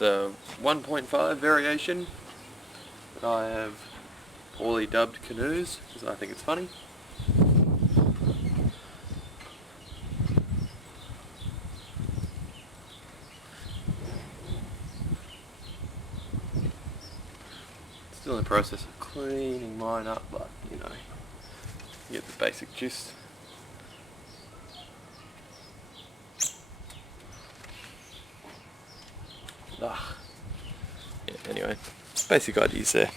It's a 1.5 variation that I have poorly dubbed Canoes because I think it's funny. Still in the process of cleaning mine up, but you know, you get the basic gist. Yeah, anyway, basic ideas there.